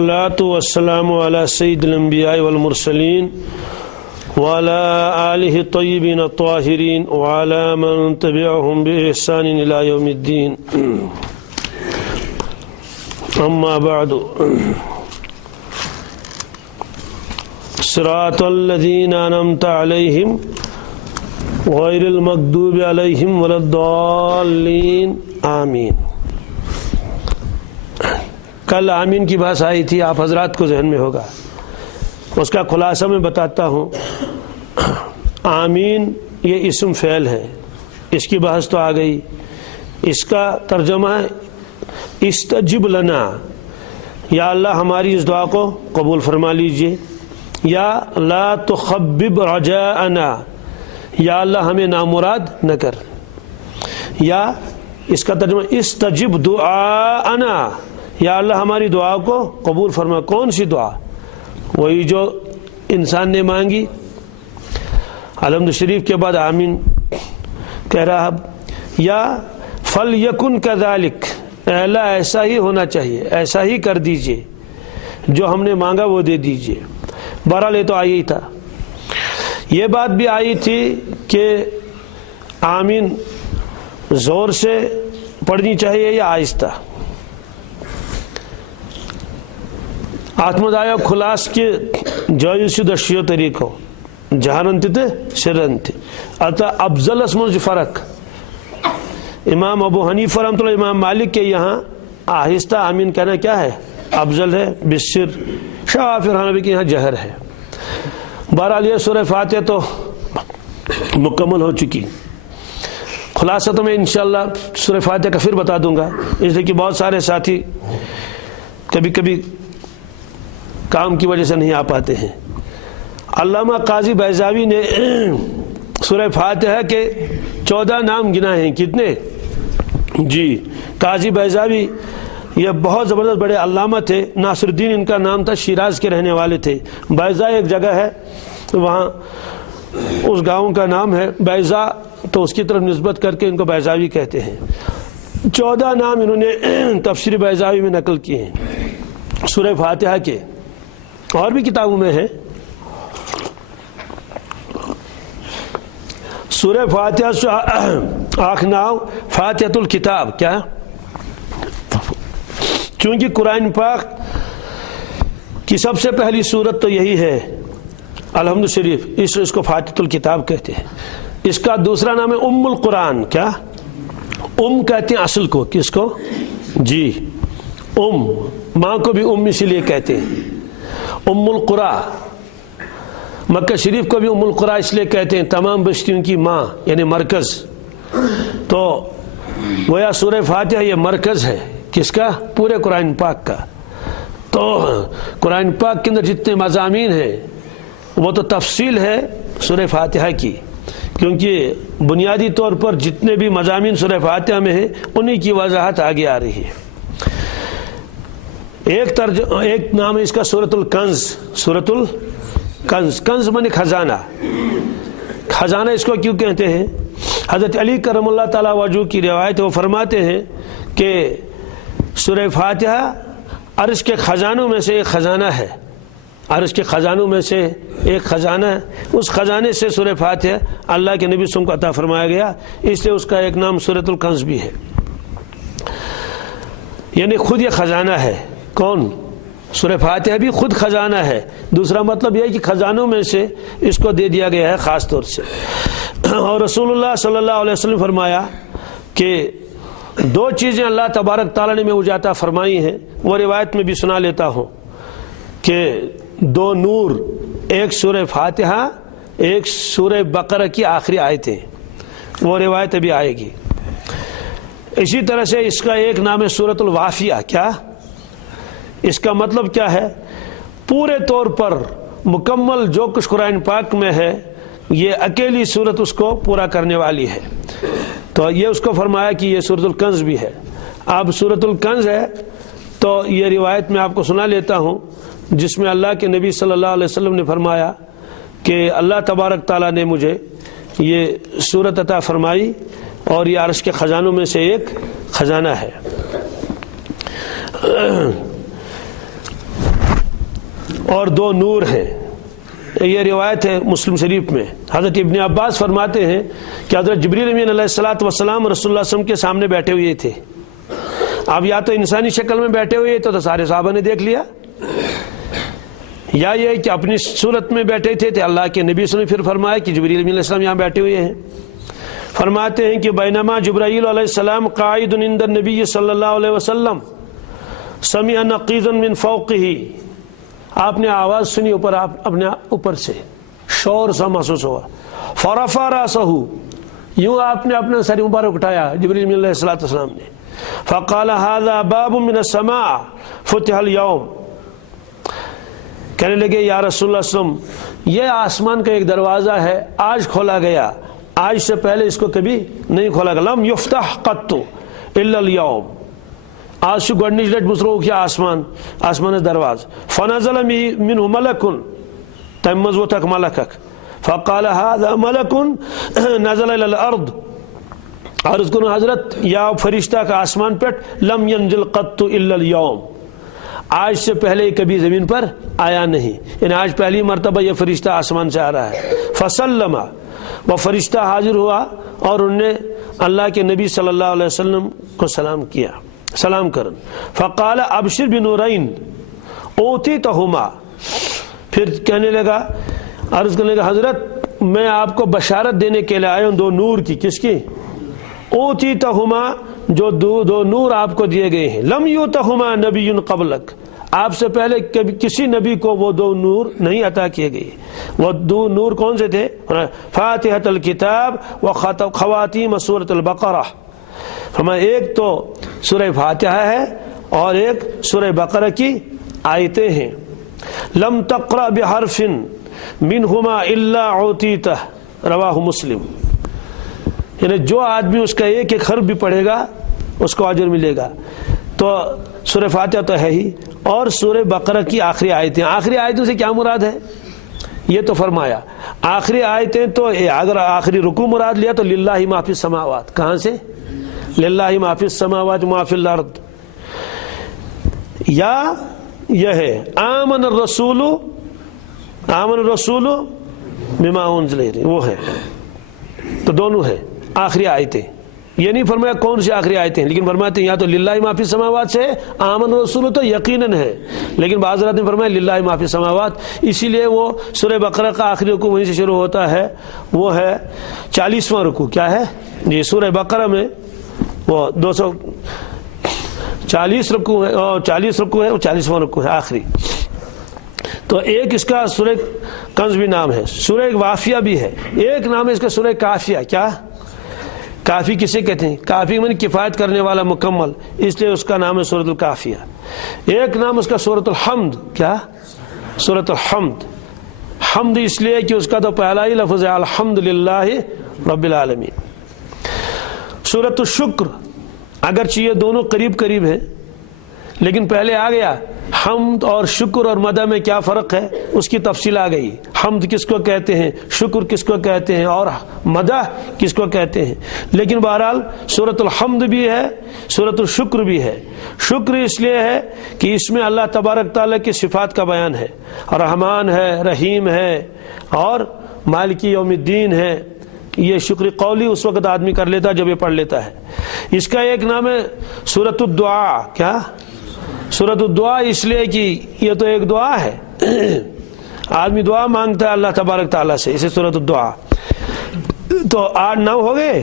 الصلاة والسلام على سيد الأنبياء والمرسلين وعلى آله الطيبين الطاهرين وعلى من تبعهم بإحسان إلى يوم الدين. أما بعد، صراط الذين أنعمت عليهم غير المغضوب عليهم ولا الضالين آمین. کل آمین کی بات آئی تھی، آپ حضرات کو ذہن میں ہوگا، اس کا خلاصہ میں بتاتا ہوں. آمین یہ اسم فعل ہے، اس کی بحث تو آ گئی. اس کا ترجمہ ہے استجب لنا، یا اللہ ہماری اس دعا کو قبول فرما لیجئے، یا لا تخبب رجاءنا، یا اللہ ہمیں نامراد نہ کر. یا اس کا ترجمہ استجب دعاءنا، یا اللہ ہماری دعا کو قبول فرما. کون سی دعا؟ وہی جو انسان نے مانگی. الحمد شریف کے بعد آمین کہہ رہا. یا فَلْيَكُنْ كَذَلِكَ، اے اللہ ایسا ہی ہونا چاہیے، ایسا ہی کر دیجئے، جو ہم نے مانگا وہ دے دیجئے. بہرحال یہ تو آئی ہی تھا. یہ بات بھی آئی تھی کہ آمین زور سے پڑھنی چاہیے یا آہستہ. آتمدایا خلاص کے جایز دشیو طریقوں جہرن تھے سرن تھے. البتہ افضل اسمن فرق امام ابو حنیفہ رحمۃ اللہ، امام مالک کے یہاں آہستہ آمین کہنا کیا ہے؟ افضل ہے بسر. شافعی حنبلی کے یہاں جہر ہے. بہرحال یہ سورہ فاتحہ تو مکمل ہو چکی. خلاصہ تو میں انشاءاللہ سورہ فاتحہ کا پھر بتا دوں گا، اس لیے کہ بہت سارے ساتھی کبھی کبھی کام کی وجہ سے نہیں آ پاتے ہیں. علامہ قاضی بیضاوی نے سورہ فاتحہ کے 14 نام گنا ہیں. کتنے؟ جی، قاضی بیضاوی یہ بہت زبردست بڑے علامہ تھے. ناصر الدین ان کا نام تھا، شیراز کے رہنے والے تھے. بیضا ایک جگہ ہے، وہاں اس گاؤں کا نام ہے بیضا، تو اس کی طرف نسبت کر کے ان کو بیضاوی کہتے ہیں. 14 نام انہوں نے تفسیر بیضاوی میں نقل کیے ہیں سورہ فاتحہ کے. اور بھی کتابوں میں ہے. سورہ فاتحہ سے آخناؤ فاتحۃ الکتاب. کیا؟ چونکہ قرآن پاک کی سب سے پہلی سورت تو یہی ہے الحمد شریف، اس کو فاتحۃ الکتاب کہتے ہیں. اس کا دوسرا نام ہے ام القرآن. کیا؟ ام کہتے ہیں اصل کو. کس کو؟ جی، ام. ماں کو بھی ام اسی لیے کہتے ہیں. ام القرآ، مکہ شریف کو بھی ام القرآ اس لیے کہتے ہیں، تمام بستیوں کی ماں، یعنی مرکز. تو گویا سورہ فاتحہ یہ مرکز ہے. کس کا؟ پورے قرآن پاک کا. تو قرآن پاک کے اندر جتنے مضامین ہیں وہ تو تفصیل ہے سورہ فاتحہ کی، کیونکہ بنیادی طور پر جتنے بھی مضامین سورہ فاتحہ میں ہیں انہی کی وضاحت آگے آ رہی ہے. ایک نام ہے اس کا سورۃ الکنز. سورۃ الکنز، کنز معنی خزانہ. خزانہ اس کو کیوں کہتے ہیں؟ حضرت علی کرم اللہ تعالیٰ وجہ کی روایت، وہ فرماتے ہیں کہ سورہ فاتحہ عرش کے خزانوں میں سے ایک خزانہ ہے. عرش کے خزانوں میں سے ایک خزانہ ہے. اس خزانے سے سورہ فاتحہ اللہ کے نبی صلی اللہ علیہ وسلم کو عطا فرمایا گیا، اس لیے اس کا ایک نام سورۃ الکنز بھی ہے. یعنی خود یہ خزانہ ہے. کون؟ سورہ فاتحہ بھی خود خزانہ ہے. دوسرا مطلب یہ ہے کہ خزانوں میں سے اس کو دے دیا گیا ہے خاص طور سے. اور رسول اللہ صلی اللہ علیہ وسلم فرمایا کہ 2 چیزیں اللہ تبارک تعالیٰ نے مجھے عطا فرمائی ہیں. وہ روایت میں بھی سنا لیتا ہوں کہ 2 نور، ایک سورہ فاتحہ، ایک سورہ بقرہ کی آخری آیتیں. وہ روایت ابھی آئے گی. اسی طرح سے اس کا ایک نام ہے سورۃ الوافیہ. کیا؟ اس کا مطلب کیا ہے؟ پورے طور پر مکمل جو کچھ قرآن پاک میں ہے یہ اکیلی سورت اس کو پورا کرنے والی ہے. تو یہ اس کو فرمایا کہ یہ سورۃ الکنز بھی ہے. اب سورۃ الکنز ہے تو یہ روایت میں آپ کو سنا لیتا ہوں، جس میں اللہ کے نبی صلی اللہ علیہ وسلم نے فرمایا کہ اللہ تبارک تعالیٰ نے مجھے یہ سورت عطا فرمائی اور یہ عرش کے خزانوں میں سے ایک خزانہ ہے. اور 2 نور ہیں. یہ روایت ہے مسلم شریف میں. حضرت ابن عباس فرماتے ہیں کہ حضرت جبریل امین علیہ الصلوۃ والسلام رسول اللہ صلی اللہ علیہ وسلم کے سامنے بیٹھے ہوئے تھے. اب یا تو انسانی شکل میں بیٹھے ہوئے تو سارے صحابہ نے دیکھ لیا, یا یہ کہ اپنی صورت میں بیٹھے تھے. اللہ کے نبی صلی اللہ علیہ وسلم نے پھر فرمایا کہ جبریل امین علیہ السلام یہاں بیٹھے ہوئے ہیں. فرماتے ہیں کہ بینما جبرائیل علیہ السلام قاعد عند النبی صلی اللہ علیہ وسلم سمع نقیضا من فوقہ, آپ نے آواز سنی اوپر, اپنے اوپر سے شور سا محسوس ہوا. فرفع راسہ, یوں آپ نے اپنا سر مبارک اٹھایا جبریل علیہ السلام نے. فقال هذا باب من السماء فتح اليوم, کہنے لگے یا رسول اللہ صلی اللہ علیہ وسلم یہ آسمان کا ایک دروازہ ہے, آج کھولا گیا, آج سے پہلے اس کو کبھی نہیں کھولا گیا. لم یفتح قط الا اليوم, آج سے گۄڈنِچ لٹہِ مُژروو کہِ آسمانس دروازٕ. فنزل منه ملک, تمہِ منٛز ووٚتھ اکھ ملک اکھ. فقال هذا ملک نزل الى الارض, عرض کرو حضرت یا فرشتہ کا آسمان پہ لم ينزل قط الا اليوم, آج سے پہلے کبھی زمین پر آیا نہیں, یعنی آج پہلی مرتبہ یہ فرشتہ آسمان سے آ رہا ہے. فسلم, وہ فرشتہ حاضر ہوا اور انہوں نے اللہ کے نبی صلی اللہ علیہ وسلم کو سلام کیا, سلام کرن. فقال ابشر بنورین اوتیتہما, پھر کہنے لگا, عرض کرنے لگا حضرت میں آپ کو بشارت دینے کے لیے آیا ہوں 2 نور کی. کس کی؟ اوتیتہما, جو 2 نور آپ کو دیے گئے ہیں. لم یوتہما نبی قبلک, آپ سے پہلے کسی نبی کو وہ 2 نور نہیں عطا کیے گئے. وہ 2 نور کون سے تھے؟ فاتحۃ الکتاب و خواتیم سورۃ البقرہ. ہمیں ایک تو سورہ فاتحہ ہے اور ایک سورہ بقرہ کی آیتیں ہیں. لم تقرأ بحرف منہما الا اوتیتہ, رواہ مسلم. یعنی جو آدمی اس کا ایک حرف بھی پڑھے گا اس کو اجر ملے گا. تو سورہ فاتحہ تو ہے ہی, اور سورہ بقرہ کی آخری آیتیں. آخری آیتوں سے کیا مراد ہے یہ تو فرمایا. آخری آیتیں تو اگر آخری رکوع مراد لیا تو للہ ما فی السماوات, کہاں سے؟ للہ ما فی السماوات ما فی الارض. یا یہ ہے آمن الرسول بما انزل الیہ, وہ ہے. تو دونوں ہے آخری آیتیں. یہ نہیں فرمایا کون سی آخری آیتیں, لیکن فرماتے ہیں یا تو للہ ما فی السماوات سے آمن الرسول تو یقیناً ہے, لیکن بعض حضرات نے فرمایا للہ ما فی السماوات. اسی لیے وہ سورہ بقرہ کا آخری رکوع وہیں سے شروع ہوتا ہے, وہ ہے 40واں رکوع. کیا ہے جی؟ سورہ بقرہ میں وہ 240 رکوع ہے, اور 40 رکوع ہے, وہ 40واں رکوع ہے آخری. تو ایک اس کا سورہ کنز بھی نام ہے, سورہ وافیہ بھی ہے. ایک نام ہے اس کا سورہ کافیہ. کیا کافی کسے کہتے ہیں؟ کافی میں کفایت کرنے والا, مکمل, اس لیے اس کا نام ہے سورۃ الکافیہ. ایک نام اس کا سورۃ الحمد. کیا؟ سورۃ الحمد. حمد اس لیے کہ اس کا تو پہلا ہی لفظ ہے الحمدللہ رب العالمین. سورۃ الشکر, اگرچہ یہ دونوں قریب قریب ہیں لیکن پہلے آ گیا. حمد اور شکر اور مدح میں کیا فرق ہے اس کی تفصیل آ گئی. حمد کس کو کہتے ہیں, شکر کس کو کہتے ہیں, اور مدح کس کو کہتے ہیں. لیکن بہرحال سورۃ الحمد بھی ہے, سورۃ الشکر بھی ہے. شکر اس لیے ہے کہ اس میں اللہ تبارک تعالیٰ کی صفات کا بیان ہے. رحمان ہے, رحیم ہے, اور مالکی یوم الدین ہے. یہ شکر قولی اس وقت آدمی کر لیتا جب یہ پڑھ لیتا ہے. اس کا ایک نام ہے سورۃ الدعا. کیا؟ سورۃ الدعا اس لیے کہ یہ تو ایک دعا ہے, آدمی دعا مانگتا ہے اللہ تبارک تعالیٰ سے, اسے سورۃ الدعا. تو 8-9 ہو گئے.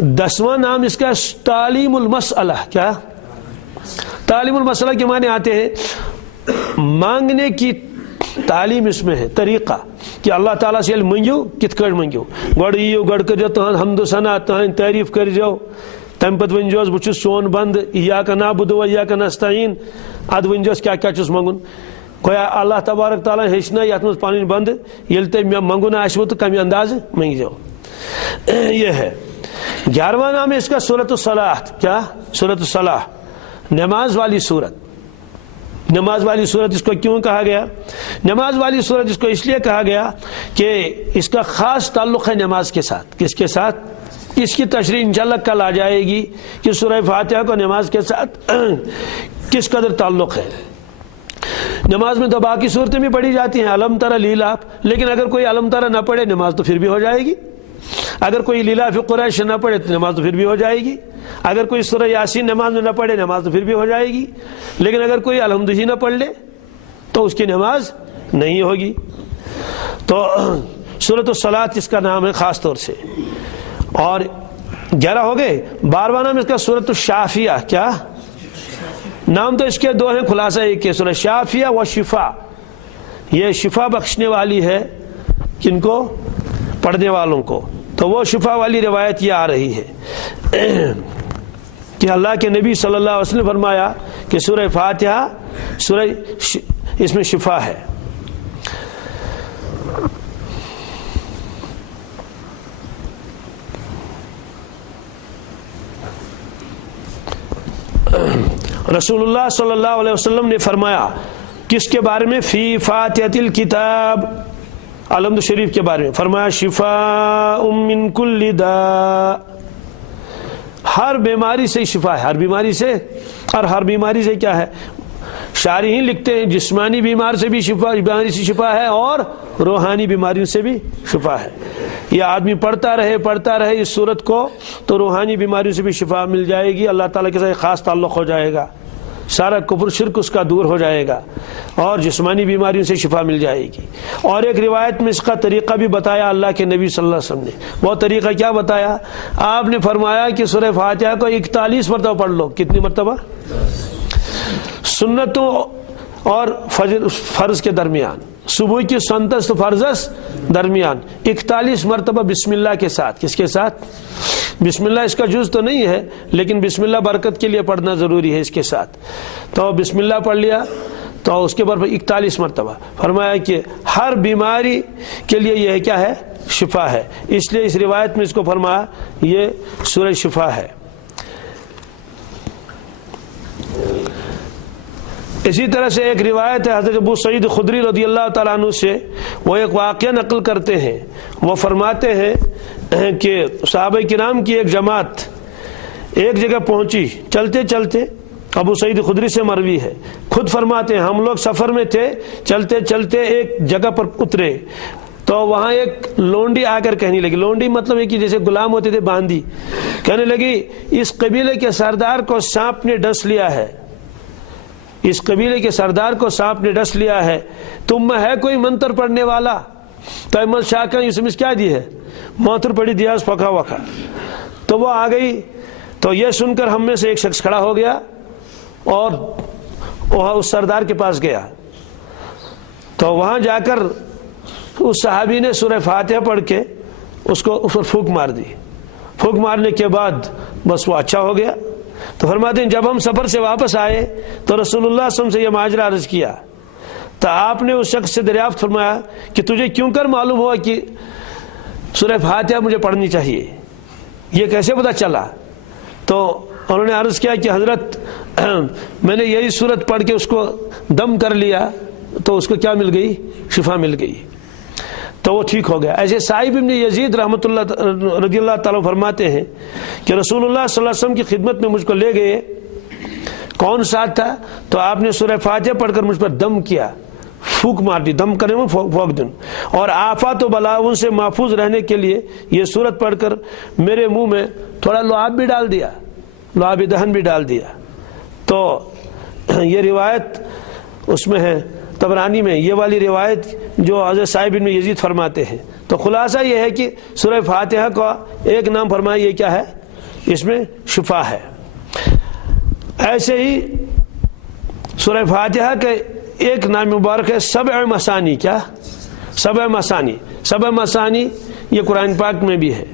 10واں نام اس کا تعلیم المسئلہ. کیا؟ تعلیم المسئلہ کے معنی آتے ہیں مانگنے کی تعلیم, اس میں ہے طریقہ کہ اللہ تعالیٰ سے علم منگیو کت کڑ منگیو. گوڑ ایو گڑ کر جو تہن حمد و ثنا تہن تعریف کر جو, تم پتہ ونجوس بہ چھس سون بند ایاک نعبد و ایاک نستعین. اد ونجوس کیا کیا چھس منگن. گویا اللہ تبارک تعالیٰ ہیچنا یت مز پن بند یل تم منگن آسو تو کمی انداز منگ جو. یہ ہے. 11واں نام ہے اس کا سورۃ الصلاۃ. کیا؟ سورۃ الصلاۃ, نماز والی صورت. نماز والی صورت اس کو کیوں کہا گیا؟ نماز والی صورت اس کو اس لیے کہا گیا کہ اس کا خاص تعلق ہے نماز کے ساتھ. کس کے ساتھ؟ اس کی تشریح انشاءاللہ کل آ جائے گی کہ سورہ فاتحہ کو نماز کے ساتھ کس قدر تعلق ہے. نماز میں تو باقی صورتیں بھی پڑھی جاتی ہیں، علم تر لیلاف، لیکن اگر کوئی علم تر نہ پڑھے نماز تو پھر بھی ہو جائے گی. اگر کوئی لیلاف قریش نہ پڑھے تو نماز تو پھر بھی ہو جائے گی. اگر کوئی سورہ یاسین نماز میں نہ پڑھے نماز تو پھر بھی ہو جائے گی. لیکن اگر کوئی الحمد ہی نہ پڑھ لے تو اس کی نماز نہیں ہوگی. تو سورۃ الصلاۃ اس کا نام ہے خاص طور سے. اور 11 ہو گئے. 12واں نام اس کا سورۃ الشافیہ. کیا نام؟ تو اس کے دو ہیں، خلاصہ ایک ہے سورۃ شافیہ و شفا. یہ شفا بخشنے والی ہے کن کو؟ پڑھنے والوں کو. تو وہ شفا والی روایت یہ آ رہی ہے کہ اللہ کے نبی صلی اللہ علیہ وسلم نے فرمایا کہ سورہ فاتحہ اس میں شفا ہے. رسول اللہ صلی اللہ علیہ وسلم نے فرمایا کس کے بارے میں؟ فی فاتحۃ الکتاب، الحمد شریف کے بارے میں فرمایا شفاء من کل داء، ہر بیماری سے شفا ہے. ہر بیماری سے، اور ہر بیماری سے کیا ہے؟ شارحین لکھتے ہیں جسمانی بیمار سے بھی بیماری سے شفا ہے اور روحانی بیماریوں سے بھی شفا ہے. یہ آدمی پڑھتا رہے اس صورت کو تو روحانی بیماریوں سے بھی شفا مل جائے گی. اللہ تعالیٰ کے ساتھ خاص تعلق ہو جائے گا، سارا کفر شرک اس کا دور ہو جائے گا اور جسمانی بیماریوں سے شفا مل جائے گی. اور ایک روایت میں اس کا طریقہ بھی بتایا اللہ کے نبی صلی اللہ علیہ وسلم نے. وہ طریقہ کیا بتایا؟ آپ نے فرمایا کہ سورہ فاتحہ کو 41 مرتبہ پڑھ لو. کتنی مرتبہ؟ سنتوں اور فرض کے درمیان، صبح کی سنتس تو فرضس درمیان 41 مرتبہ بسم اللہ کے ساتھ. کس کے ساتھ؟ بسم اللہ اس کا جز تو نہیں ہے لیکن بسم اللہ برکت کے لیے پڑھنا ضروری ہے اس کے ساتھ. تو بسم اللہ پڑھ لیا تو اس کے بعد 41 مرتبہ فرمایا کہ ہر بیماری کے لیے یہ کیا ہے؟ شفا ہے. اس لیے اس روایت میں اس کو فرمایا یہ سورہ شفا ہے. اسی طرح سے ایک روایت ہے حضرت ابو سعید خدری رضی اللہ تعالیٰ عنہ سے، وہ ایک واقعہ نقل کرتے ہیں. وہ فرماتے ہیں کہ صحابہ کرام کی ایک جماعت ایک جگہ پہنچی چلتے چلتے. ابو سعید خدری سے مروی ہے، خود فرماتے ہیں ہم لوگ سفر میں تھے، چلتے چلتے ایک جگہ پر اترے تو وہاں ایک لونڈی آ کر کہنے لگی. لونڈی مطلب ہے کہ جیسے غلام ہوتے تھے باندھی. کہنے لگی اس قبیلے کے سردار کو سانپ نے ڈس لیا ہے، اس قبیلے کے سردار کو سانپ نے ڈس لیا ہے، تم میں ہے کوئی منتر پڑھنے والا؟ تو احمد شاہ کا یوسمس کیا دی ہے؟ موتر پڑی دیاز پکا وکا. تو وہ آ گئی تو یہ سن کر ہم میں سے ایک شخص کھڑا ہو گیا اور اس سردار کے پاس گیا. تو وہاں جا کر اس صحابی نے سورہ فاتحہ پڑھ کے اس کو پھونک مار دی. پھونک مارنے کے بعد بس وہ اچھا ہو گیا. تو فرماتے ہیں جب ہم سفر سے واپس آئے تو رسول اللہ صلی اللہ علیہ وسلم سے یہ ماجرا عرض کیا تو آپ نے اس شخص سے دریافت فرمایا کہ تجھے کیوں کر معلوم ہوا کہ سورہ فاتحہ مجھے پڑھنی چاہیے، یہ کیسے پتہ چلا؟ تو انہوں نے عرض کیا کہ حضرت میں نے یہی سورت پڑھ کے اس کو دم کر لیا تو اس کو کیا مل گئی؟ شفا مل گئی، تو وہ ٹھیک ہو گیا. ایسے صاحب ابن یزید رحمۃ اللہ رضی اللہ تعالیٰ فرماتے ہیں کہ رسول اللہ صلی اللہ علیہ وسلم کی خدمت میں مجھ کو لے گئے. کون ساتھ تھا؟ تو آپ نے سورہ فاتحہ پڑھ کر مجھ پر دم کیا، پھونک مار دی. دم کرنے میں پھونک دن. اور آفات و بلاؤں سے محفوظ رہنے کے لیے یہ سورت پڑھ کر میرے منہ میں تھوڑا لعاب بھی ڈال دیا، لعاب دہن بھی ڈال دیا. تو یہ روایت اس میں ہے طبرانی میں، یہ والی روایت جو حضرت صاحب بن یزید فرماتے ہیں. تو خلاصہ یہ ہے کہ سورہ فاتحہ کا ایک نام فرمایا یہ کیا ہے؟ اس میں شفا ہے. ایسے ہی سورہ فاتحہ کے ایک نام مبارک ہے سبع مثانی. کیا؟ سبع مثانی. سبع مثانی یہ قرآن پاک میں بھی ہے.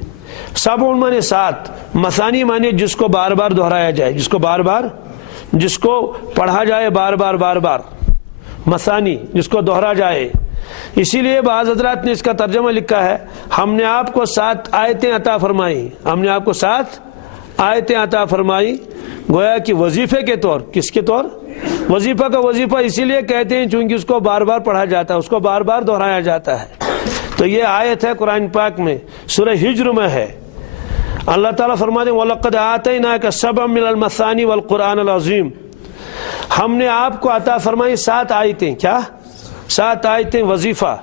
سبع مانے 7، مثانی مانے جس کو بار بار دہرایا جائے، جس کو بار بار، جس کو پڑھا جائے بار بار بار بار. مثانی جس کو دوہرا جائے. اسی لیے بعض حضرات نے اس کا ترجمہ لکھا ہے ہم نے آپ کو 7 آیتیں عطا فرمائی، ہم نے آپ کو 7 آیتیں عطا فرمائی، گویا کہ وظیفے کے طور. کس کے طور؟ وظیفہ کا وظیفہ اسی لیے کہتے ہیں چونکہ اس کو بار بار پڑھا جاتا ہے، اس کو بار بار دہرایا جاتا ہے. تو یہ آیت ہے قرآن پاک میں سورہ ہجر میں ہے. اللہ تعالیٰ فرماتے ہیں وَلَقَدْ آتَيْنَاكَ سَبْعًا مِنَ الْمَثَانِي وَالْقُرْآنَ الْعَظِيمِ. ہم نے آپ کو عطا فرمائی 7 آیتیں. کیا 7 آیتیں وظیفہ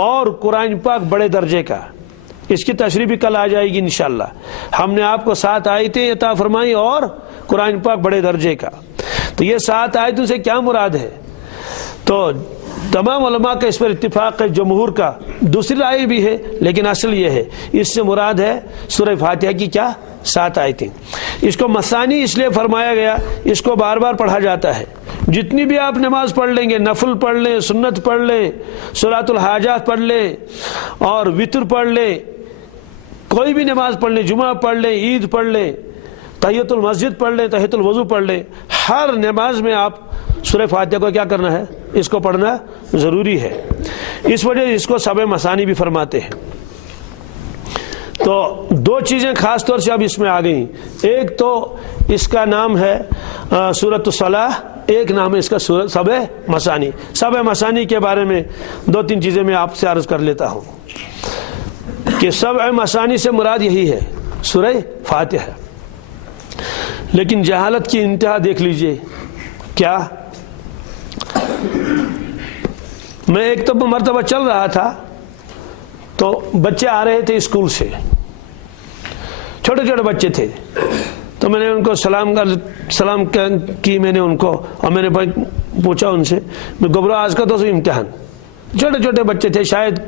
اور قرآن پاک بڑے درجے کا. اس کی تشریح بھی کل آ جائے گی انشاءاللہ. ہم نے آپ کو 7 آیتیں عطا فرمائی اور قرآن پاک بڑے درجے کا. تو یہ 7 آیتوں سے کیا مراد ہے؟ تو تمام علماء کا اس پر اتفاق ہے، جمہور کا. دوسری رائے بھی ہے لیکن اصل یہ ہے، اس سے مراد ہے سورہ فاتحہ کی کیا 7 آیتیں. اس کو مثانی اس لیے فرمایا گیا، اس کو بار بار پڑھا جاتا ہے. جتنی بھی آپ نماز پڑھ لیں گے، نفل پڑھ لیں، سنت پڑھ لیں، صلاۃ الحاجات پڑھ لیں اور وتر پڑھ لیں، کوئی بھی نماز پڑھ لیں، جمعہ پڑھ لیں، عید پڑھ لیں، تحیۃ المسجد پڑھ لیں، تحیۃ الوضو پڑھ لیں، ہر نماز میں آپ سورہ فاتحہ کو کیا کرنا ہے؟ اس کو پڑھنا ضروری ہے. اس وجہ سے اس کو سبع مثانی بھی فرماتے ہیں. تو 2 چیزیں خاص طور سے اب اس میں آ گئیں. ایک تو اس کا نام ہے سورۃ الصلاح، ایک نام ہے اس کا سبع مثانی. سبع مثانی کے بارے میں 2-3 چیزیں میں آپ سے عرض کر لیتا ہوں کہ سبع مثانی سے مراد یہی ہے سورہ فاتحہ. لیکن جہالت کی انتہا دیکھ لیجئے. کیا؟ میں ایک تو مرتبہ چل رہا تھا تو بچے آ رہے تھے اسکول سے، چھوٹے چھوٹے بچے تھے. تو میں نے ان کو سلام کی میں نے ان کو، اور میں نے پوچھا ان سے، گبرو آج کا تو امتحان. چھوٹے چھوٹے بچے تھے، شاید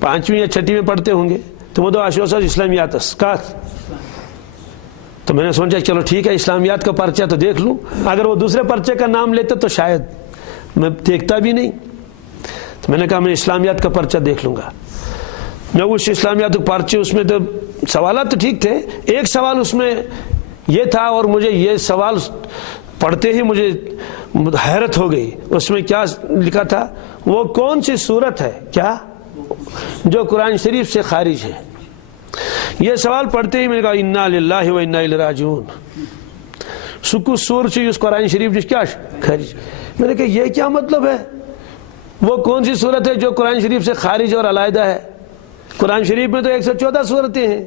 5ویں یا 6ٹھی میں پڑھتے ہوں گے. تو وہ تو اشوسا اسلامیات کا. تو میں نے سوچا چلو ٹھیک ہے، اسلامیات کا پرچہ تو دیکھ لوں. اگر وہ دوسرے پرچے کا نام لیتے تو شاید میں دیکھتا بھی نہیں. تو میں نے کہا میں اسلامیات کا پرچہ دیکھ لوں گا. میں اس اسلامیات کے پرچے، اس میں تو سوالات تو ٹھیک تھے. ایک سوال اس میں یہ تھا اور مجھے یہ سوال پڑھتے ہی مجھے حیرت ہو گئی. اس میں کیا لکھا تھا؟ وہ کون سی صورت ہے کیا جو قرآن شریف سے خارج ہے؟ یہ سوال پڑھتے ہی میں نے کہا انا للہ و انا الیہ راجعون. سکو سور سے اس قرآن شریف جس کیا خارج. میں نے کہا یہ کیا مطلب ہے؟ وہ کون سی صورت ہے جو قرآن شریف سے خارج اور علیحدہ ہے؟ قرآن شریف میں تو 114 صورتیں ہیں،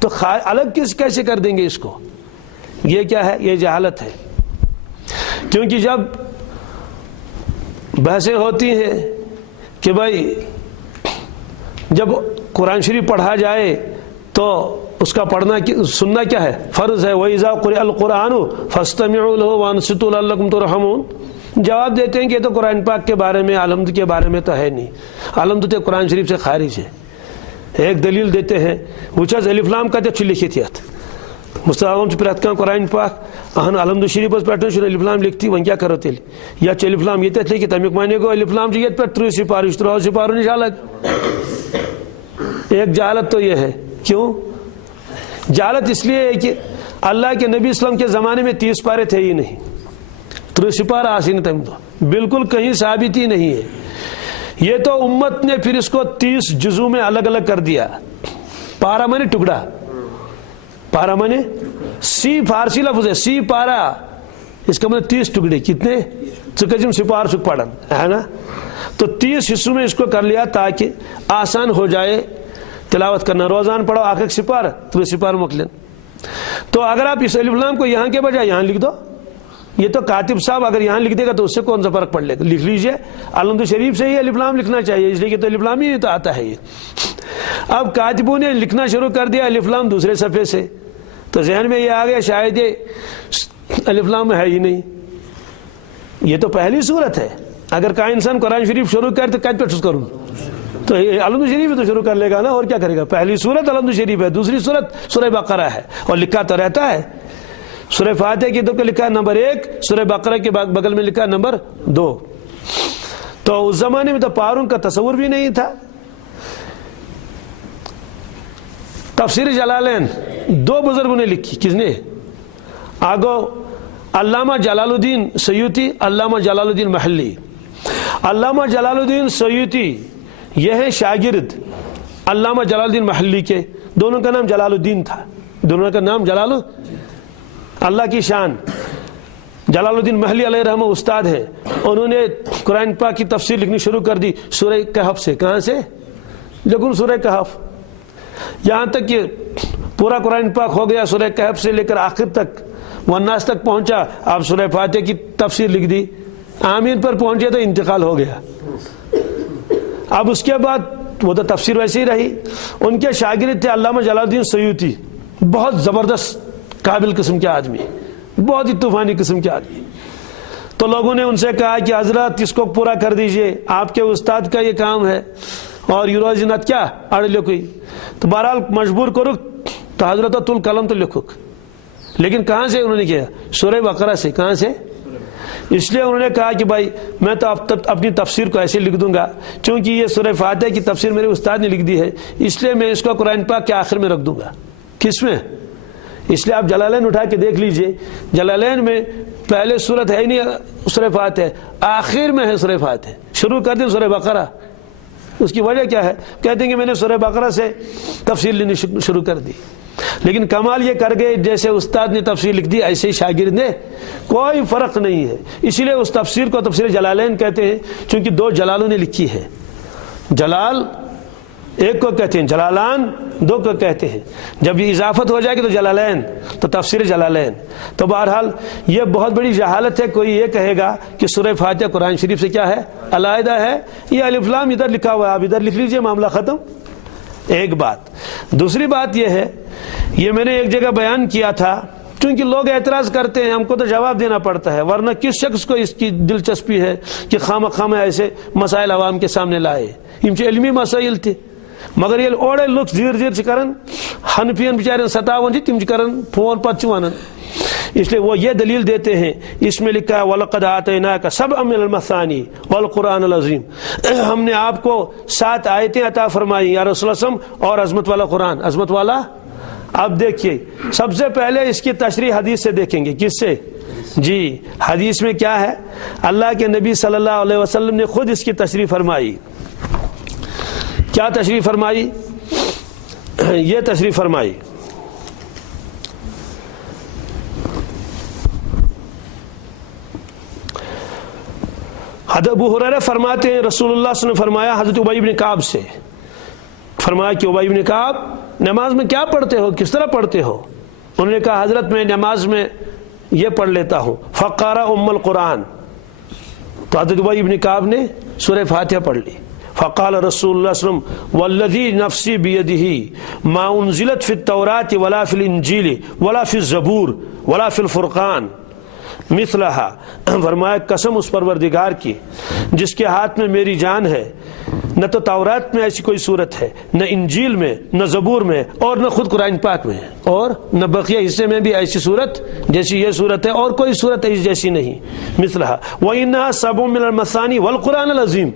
تو الگ کیسے کر دیں گے اس کو؟ یہ کیا ہے؟ یہ جہالت ہے. کیونکہ جب بحثیں ہوتی ہیں کہ بھائی جب قرآن شریف پڑھا جائے تو اس کا پڑھنا سننا کیا ہے؟ فرض ہے. وَإِذَا قُرِئَ الْقُرْآنُ فَاسْتَمِعُوا لَهُ وَأَنصِتُوا لَعَلَّكُمْ تُرْحَمُونَ. جواب دیتے ہیں کہ یہ تو قرآن پاک کے بارے میں، الحمد کے بارے میں تو ہے نہیں. الحمد تو قرآن شریف سے خارج ہے. ایک دلیل دیتے ہیں وچ الف لام کا چھ لکھت یت مستعارم چھ پرت کان قرآن پاک اہن الحمد شریف اس پٹھ چھ الف لام لکھتی ون کیا کرو تیل یا چھ الف لام یہ لکھت تمیک معنی گو الف لام چھ یت پٹھ 30 سپارہ 30 سپارہ انشاءاللہ. ایک جہالت تو یہ ہے. کیوں جہالت؟ اس لیے ہے کہ اللہ کے نبی اسلام کے زمانے میں 30 پارے تھے ہی نہیں. 30 سپارہ آسین تم تو بالکل کہیں ثابت ہی نہیں ہے. یہ تو امت نے پھر اس کو 30 جزوں میں الگ الگ کر دیا. پارا مانے ٹکڑا، پارا مانے سی فارسی لفظ ہے، سی پارا اس کا مطلب 30 ٹکڑے. کتنے؟ چکجم سپار سک پڑھن ہے نا. تو 30 حصوں میں اس کو کر لیا تاکہ آسان ہو جائے تلاوت کرنا. روزان پڑھو آخر سپار تو سپار مکلن. تو اگر آپ اس الف لام کو یہاں کے بجائے یہاں لکھ دو، یہ تو کاتب صاحب اگر یہاں لکھ دے گا تو اس سے کون سا فرق پڑ لے گا؟ لکھ لیجئے الحمد شریف سے ہی الف لام لکھنا چاہیے، اس لیے کہ تو الف لام ہی تو آتا ہے. یہ اب کاتبوں نے لکھنا شروع کر دیا الف لام دوسرے صفحے سے، تو ذہن میں یہ آ گیا شاید یہ الف لام ہے ہی نہیں. یہ تو پہلی صورت ہے. اگر کا انسان قرآن شریف شروع کرے تو کہتے پہ کروں تو الحمد شریف تو شروع کر لے گا نا، اور کیا کرے گا؟ پہلی صورت الحمد شریف ہے، دوسری صورت سورہ بقرہ ہے، اور لکھا تو رہتا ہے سورہ فاتحہ کی طرف لکھا ہے نمبر 1، سورہ بقرہ کے بغل میں لکھا ہے نمبر 2. تو اس زمانے میں تو پاروں کا تصور بھی نہیں تھا. تفسیر جلالین 2 بزرگوں نے لکھی. کس نے؟ آگو علامہ جلال الدین سیوطی، علامہ جلال الدین محلی. علامہ جلال الدین سیوطی یہ ہیں شاگرد علامہ جلال الدین محلی کے. دونوں کا نام جلال الدین تھا، دونوں کا نام جلال. اللہ کی شان. جلال الدین محلی علیہ رحمہ استاد ہیں. انہوں نے قرآن پاک کی تفسیر لکھنی شروع کر دی سورہ کہف سے. کہاں سے؟ لیکن سورہ کہف، یہاں تک کہ پورا قرآن پاک ہو گیا سورہ کہف سے لے کر آخر تک والناس تک پہنچا، آپ سورہ فاتحہ کی تفسیر لکھ دی، آمین پر پہنچے تو انتقال ہو گیا۔ اب اس کے بعد وہ تو تفسیر ویسے ہی رہی۔ ان کے شاگرد تھے علامہ جلال الدین سیوطی، بہت زبردست قابل قسم کے آدمی، بہت ہی طوفانی قسم کے آدمی۔ تو لوگوں نے ان سے کہا کہ حضرت اس کو پورا کر دیجئے، آپ کے استاد کا یہ کام ہے، اور یہ روز نت کیا اڑ لکھوئی، تو بہرحال مجبور کرو تو حضرت تل قلم تو لکھو۔ لیکن کہاں سے انہوں نے کیا؟ سورہ بقرہ سے۔ کہاں سے؟ اس لیے انہوں نے کہا کہ بھائی میں تو اپنی تفسیر کو ایسے لکھ دوں گا، چونکہ یہ سورہ فاتحہ کی تفسیر میرے استاد نے لکھ دی ہے، اس لیے میں اس کو قرآن پاک کے آخر میں رکھ دوں گا۔ کس میں؟ اس لیے آپ جلالین اٹھا کے دیکھ لیجئے، جلالین میں پہلے صورت ہے ہی نہیں سورہ فاتحہ، آخر میں ہے سورہ فاتحہ، شروع کر دیں سورہ بقرہ۔ اس کی وجہ کیا ہے؟ کہتے ہیں کہ میں نے سورہ بقرہ سے تفسیر لینی شروع کر دی۔ لیکن کمال یہ کر گئے جیسے استاد نے تفسیر لکھ دی ایسے ہی شاگرد نے، کوئی فرق نہیں ہے۔ اسی لیے اس تفسیر کو تفسیر جلالین کہتے ہیں، چونکہ دو جلالوں نے لکھی ہے۔ جلال ایک کو کہتے ہیں، جلالان دو کو کہتے ہیں۔ جب یہ اضافت ہو جائے گی تو جلالین، تو تفسیر جلالین۔ تو بہرحال یہ بہت بڑی جہالت ہے، کوئی یہ کہے گا کہ سورہ فاتحہ قرآن شریف سے کیا ہے؟ علیحدہ ہے، یہ الف لام ادھر لکھا ہوا ہے، آپ ادھر لکھ لیجئے، معاملہ ختم۔ ایک بات۔ دوسری بات یہ ہے، یہ میں نے ایک جگہ بیان کیا تھا، چونکہ لوگ اعتراض کرتے ہیں، ہم کو تو جواب دینا پڑتا ہے، ورنہ کس شخص کو اس کی دلچسپی ہے کہ خام ایسے مسائل عوام کے سامنے لائے؟ یہ علمی مسائل تھے، مگر یہ اوڑے لوگ زیر زیر کرن، حنفین بچارن ستاون جی تم کرن فون پتہ ونن۔ اس لیے وہ یہ دلیل دیتے ہیں، اس میں لکھا ہے وَلَقَدْ آتَيْنَاكَ سَبْعًا مِنَ الْمَثَانِي وَالْقُرْآنَ الْعَظِيمِ، ہم نے آپ کو 7 آیتیں عطا فرمائی یا رسول اللہ صلی اللہ علیہ وسلم، اور عظمت والا قرآن، عظمت والا۔ اب دیکھیے، سب سے پہلے اس کی تشریح حدیث سے دیکھیں گے۔ کس سے؟ جی، حدیث میں کیا ہے؟ اللہ کے نبی صلی اللہ علیہ وسلم نے خود اس کی تشریح فرمائی۔ کیا تشریح فرمائی؟ یہ تشریح فرمائی، حضرت ابو ہریرہ فرماتے ہیں رسول اللہ صلی اللہ علیہ وسلم نے فرمایا حضرت ابی بن کعب سے، فرمایا کہ ابی بن کعب نماز میں کیا پڑھتے ہو، کس طرح پڑھتے ہو؟ انہوں نے کہا حضرت میں نماز میں یہ پڑھ لیتا ہوں، فقرأ ام القرآن، تو حضرت ابی بن کعب نے سورہ فاتحہ پڑھ لی۔ فقال رسول اللہ صلی اللہ علیہ وسلم والذی نفسی بیدہ ما انزلت فی التوراۃ ولا فی الانجیل ولا فی الزبور ولا فی الفرقان مثلہا، فرمایا قسم اس پروردگار کی جس کے ہاتھ میں میری جان ہے، نہ تو تورات میں ایسی کوئی صورت ہے، نہ انجیل میں، نہ زبور میں، اور نہ خود قرآن پاک میں، اور نہ بقیہ حصے میں بھی ایسی صورت جیسی یہ صورت ہے، اور کوئی صورت ایسی جیسی نہیں، مثلہا وَإِنَّهَا سَبْعٌ مِّنَ الْمَثَانِي وَالْقُرْآنِ الْعَظِيمِ،